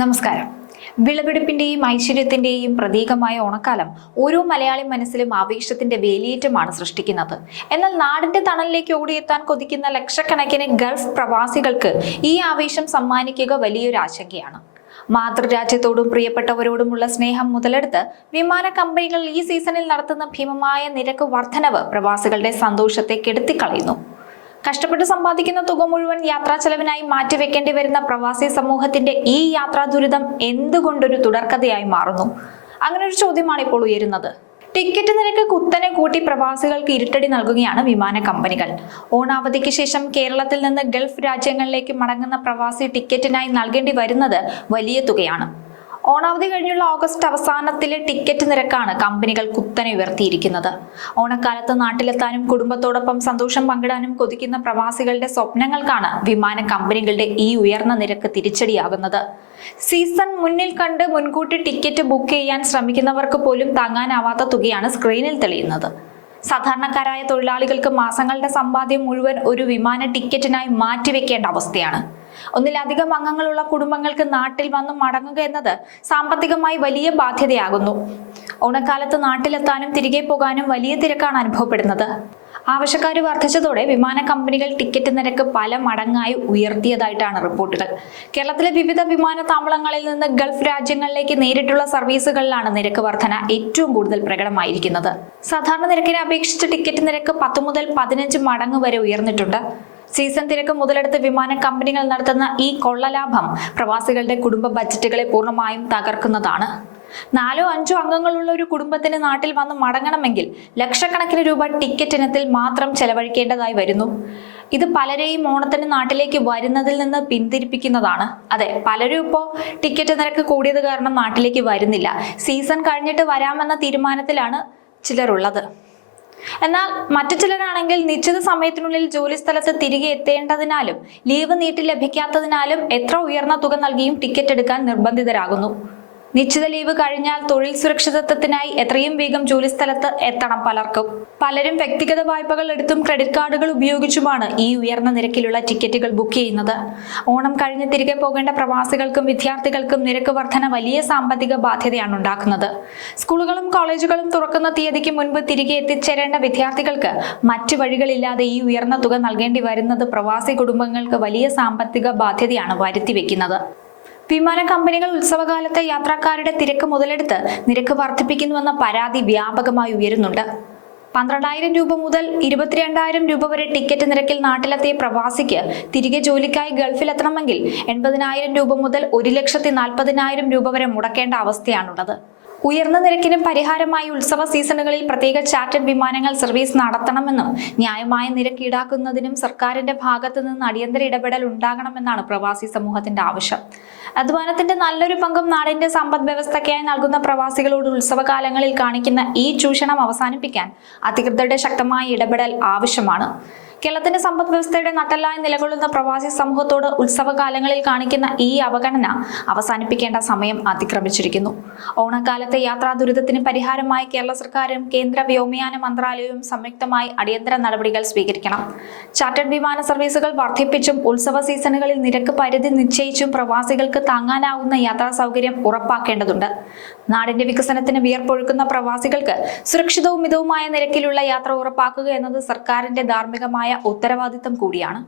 നമസ്കാരം. വിളവെടുപ്പിന്റെയും ഐശ്വര്യത്തിന്റെയും പ്രതീകമായ ഓണക്കാലം ഓരോ മലയാളി മനസ്സിലും ആവേശത്തിന്റെ വേലിയേറ്റമാണ് സൃഷ്ടിക്കുന്നത്. എന്നാൽ നാടിന്റെ തണലിലേക്ക് ഓടിയെത്താൻ കൊതിക്കുന്ന ലക്ഷക്കണക്കിന് ഗൾഫ് പ്രവാസികൾക്ക് ഈ ആവേശം സമ്മാനിക്കുക വലിയൊരു ആശങ്കയാണ്. മാതൃരാജ്യത്തോടും പ്രിയപ്പെട്ടവരോടുമുള്ള സ്നേഹം മുതലെടുത്ത് വിമാന കമ്പനികൾ ഈ സീസണിൽ നടത്തുന്ന ഭീമമായ നിരക്ക് വർധനവ് പ്രവാസികളുടെ സന്തോഷത്തെ കെടുത്തിക്കളയുന്നു. കഷ്ടപ്പെട്ട് സമ്പാദിക്കുന്ന തുക മുഴുവൻ യാത്രാ ചെലവിനായി മാറ്റിവെക്കേണ്ടി വരുന്ന പ്രവാസി സമൂഹത്തിന്റെ ഈ യാത്രാ ദുരിതം എന്തുകൊണ്ടൊരു തുടർക്കഥയായി മാറുന്നു? അങ്ങനെ ഒരു ചോദ്യമാണ് ഇപ്പോൾ ഉയരുന്നത്. ടിക്കറ്റ് നിരക്ക് കുത്തനെ കൂട്ടി പ്രവാസികൾക്ക് ഇരുട്ടടി നൽകുകയാണ് വിമാന കമ്പനികൾ. ഓണാവധിക്ക് ശേഷം കേരളത്തിൽ നിന്ന് ഗൾഫ് രാജ്യങ്ങളിലേക്ക് മടങ്ങുന്ന പ്രവാസി ടിക്കറ്റിനായി നൽകേണ്ടി വരുന്നത് വലിയ തുകയാണ്. ഓണാവധി കഴിഞ്ഞുള്ള ഓഗസ്റ്റ് അവസാനത്തിലെ ടിക്കറ്റ് നിരക്കാണ് കമ്പനികൾ കുത്തനെ ഉയർത്തിയിരിക്കുന്നത്. ഓണക്കാലത്ത് നാട്ടിലെത്താനും കുടുംബത്തോടൊപ്പം സന്തോഷം പങ്കിടാനും കൊതിക്കുന്ന പ്രവാസികളുടെ സ്വപ്നങ്ങൾക്കാണ് വിമാന കമ്പനികളുടെ ഈ ഉയർന്ന നിരക്ക് തിരിച്ചടിയാകുന്നത്. സീസൺ മുന്നിൽ കണ്ട് മുൻകൂട്ടി ടിക്കറ്റ് ബുക്ക് ചെയ്യാൻ ശ്രമിക്കുന്നവർക്ക് പോലും താങ്ങാനാവാത്ത തുകയാണ് സ്ക്രീനിൽ തെളിയുന്നത്. സാധാരണക്കാരായ തൊഴിലാളികൾക്ക് മാസങ്ങളുടെ സമ്പാദ്യം മുഴുവൻ ഒരു വിമാന ടിക്കറ്റിനായി മാറ്റിവെക്കേണ്ട അവസ്ഥയാണ്. ഒന്നിലധികം അംഗങ്ങളുള്ള കുടുംബങ്ങൾക്ക് നാട്ടിൽ വന്ന് മടങ്ങുക എന്നത് സാമ്പത്തികമായി വലിയ ബാധ്യതയാകുന്നു. ഓണക്കാലത്ത് നാട്ടിലെത്താനും തിരികെ പോകാനും വലിയ തിരക്കാണ് അനുഭവപ്പെടുന്നത്. ആവശ്യക്കാർ വർദ്ധിച്ചതോടെ വിമാന കമ്പനികൾ ടിക്കറ്റ് നിരക്ക് പല മടങ്ങായി ഉയർത്തിയതായിട്ടാണ് റിപ്പോർട്ടുകൾ. കേരളത്തിലെ വിവിധ വിമാനത്താവളങ്ങളിൽ നിന്ന് ഗൾഫ് രാജ്യങ്ങളിലേക്ക് നേരിട്ടുള്ള സർവീസുകളിലാണ് നിരക്ക് വർധന ഏറ്റവും കൂടുതൽ പ്രകടമായിരിക്കുന്നത്. സാധാരണ നിരക്കിനെ അപേക്ഷിച്ച് ടിക്കറ്റ് നിരക്ക് 10 മുതൽ 15 മടങ്ങ് വരെ ഉയർന്നിട്ടുണ്ട്. സീസൺ തിരക്ക് മുതലെടുത്ത് വിമാന കമ്പനികൾ നടത്തുന്ന ഈ കൊള്ളലാഭം പ്രവാസികളുടെ കുടുംബ ബജറ്റുകളെ പൂർണ്ണമായും തകർക്കുന്നതാണ്. 4-5 അംഗങ്ങളുള്ള ഒരു കുടുംബത്തിന് നാട്ടിൽ വന്ന് മടങ്ങണമെങ്കിൽ ലക്ഷക്കണക്കിന് രൂപ ടിക്കറ്റ് ഇനത്തിൽ മാത്രം ചെലവഴിക്കേണ്ടതായി വരുന്നു. ഇത് പലരെയും ഓണത്തിന് നാട്ടിലേക്ക് വരുന്നതിൽ നിന്ന് പിന്തിരിപ്പിക്കുന്നതാണ്. അതെ, പലരും ഇപ്പോൾ ടിക്കറ്റ് നിരക്ക് കൂടിയത് കാരണം നാട്ടിലേക്ക് വരുന്നില്ല. സീസൺ കഴിഞ്ഞിട്ട് വരാമെന്ന തീരുമാനത്തിലാണ് ചിലരുള്ളത്. എന്നാൽ മറ്റു ചിലരാണെങ്കിൽ നിശ്ചിത സമയത്തിനുള്ളിൽ ജോലി സ്ഥലത്ത് തിരികെ എത്തേണ്ടതിനാലും ലീവ് നീട്ടി ലഭിക്കാത്തതിനാലും എത്ര ഉയർന്ന തുക നൽകിയും ടിക്കറ്റ് എടുക്കാൻ നിർബന്ധിതരാകുന്നു. നിശ്ചിത ലീവ് കഴിഞ്ഞാൽ തൊഴിൽ സുരക്ഷിതത്വത്തിനായി എത്രയും വേഗം ജോലി സ്ഥലത്ത് എത്തണം പലർക്കും. പലരും വ്യക്തിഗത വായ്പകൾ എടുത്തും ക്രെഡിറ്റ് കാർഡുകൾ ഉപയോഗിച്ചുമാണ് ഈ ഉയർന്ന നിരക്കിലുള്ള ടിക്കറ്റുകൾ ബുക്ക് ചെയ്യുന്നത്. ഓണം കഴിഞ്ഞ് തിരികെ പോകേണ്ട പ്രവാസികൾക്കും വിദ്യാർത്ഥികൾക്കും നിരക്ക് വർധന വലിയ സാമ്പത്തിക ബാധ്യതയാണ് ഉണ്ടാക്കുന്നത്. സ്കൂളുകളും കോളേജുകളും തുറക്കുന്ന തീയതിക്ക് മുൻപ് തിരികെ എത്തിച്ചേരേണ്ട വിദ്യാർത്ഥികൾക്ക് മറ്റു വഴികളില്ലാതെ ഈ ഉയർന്ന തുക നൽകേണ്ടി വരുന്നത് പ്രവാസി കുടുംബങ്ങൾക്ക് വലിയ സാമ്പത്തിക ബാധ്യതയാണ് വരുത്തിവെക്കുന്നത്. വിമാന കമ്പനികൾ ഉത്സവകാലത്തെ യാത്രക്കാരുടെ തിരക്ക് മുതലെടുത്ത് നിരക്ക് വർദ്ധിപ്പിക്കുന്നുവെന്ന പരാതി വ്യാപകമായി ഉയരുന്നുണ്ട്. 12,000 രൂപ മുതൽ 22,000 രൂപ വരെ ടിക്കറ്റ് നിരക്കിൽ നാട്ടിലെത്തിയ പ്രവാസിക്ക് തിരികെ ജോലിക്കായി ഗൾഫിലെത്തണമെങ്കിൽ 80,000 രൂപ മുതൽ 1,40,000 രൂപ വരെ മുടക്കേണ്ട അവസ്ഥയാണുള്ളത്. ഉയർന്ന നിരക്കിനും പരിഹാരമായി ഉത്സവ സീസണുകളിൽ പ്രത്യേക ചാർട്ടേഡ് വിമാനങ്ങൾ സർവീസ് നടത്തണമെന്നും ന്യായമായ നിരക്ക് ഈടാക്കുന്നതിനും സർക്കാരിന്റെ ഭാഗത്തു നിന്ന് അടിയന്തര ഇടപെടൽ ഉണ്ടാകണമെന്നാണ് പ്രവാസി സമൂഹത്തിന്റെ ആവശ്യം. അധ്വാനത്തിന്റെ നല്ലൊരു പങ്കും നാടിന്റെ സമ്പദ് വ്യവസ്ഥയ്ക്കായി നൽകുന്ന പ്രവാസികളോട് ഉത്സവകാലങ്ങളിൽ കാണിക്കുന്ന ഈ ചൂഷണം അവസാനിപ്പിക്കാൻ അധികൃതരുടെ ശക്തമായ ഇടപെടൽ ആവശ്യമാണ്. കേരളത്തിന്റെ സമ്പദ് വ്യവസ്ഥയുടെ നട്ടെല്ലായി നിലകൊള്ളുന്ന പ്രവാസി സമൂഹത്തോട് ഉത്സവകാലങ്ങളിൽ കാണിക്കുന്ന ഈ അവഗണന അവസാനിപ്പിക്കേണ്ട സമയം അതിക്രമിച്ചിരിക്കുന്നു. ഓണക്കാലത്തെ യാത്രാ ദുരിതത്തിന് പരിഹാരമായി കേരള സർക്കാരും കേന്ദ്ര വ്യോമയാന മന്ത്രാലയവും സംയുക്തമായി അടിയന്തര നടപടികൾ സ്വീകരിക്കണം. ചാർട്ടേഡ് വിമാന സർവീസുകൾ വർദ്ധിപ്പിച്ചും ഉത്സവ സീസണുകളിൽ നിരക്ക് പരിധി നിശ്ചയിച്ചും പ്രവാസികൾക്ക് താങ്ങാനാവുന്ന യാത്രാ സൗകര്യം ഉറപ്പാക്കേണ്ടതുണ്ട്. നാടിന്റെ വികസനത്തിന് വിയർപ്പൊഴുക്കുന്ന പ്രവാസികൾക്ക് സുരക്ഷിതവും മിതവുമായ നിരക്കിലുള്ള യാത്ര ഉറപ്പാക്കുക എന്നത് സർക്കാരിന്റെ ധാർമ്മികമായ ഉത്തരവാദിത്തം കൂടിയാണ്.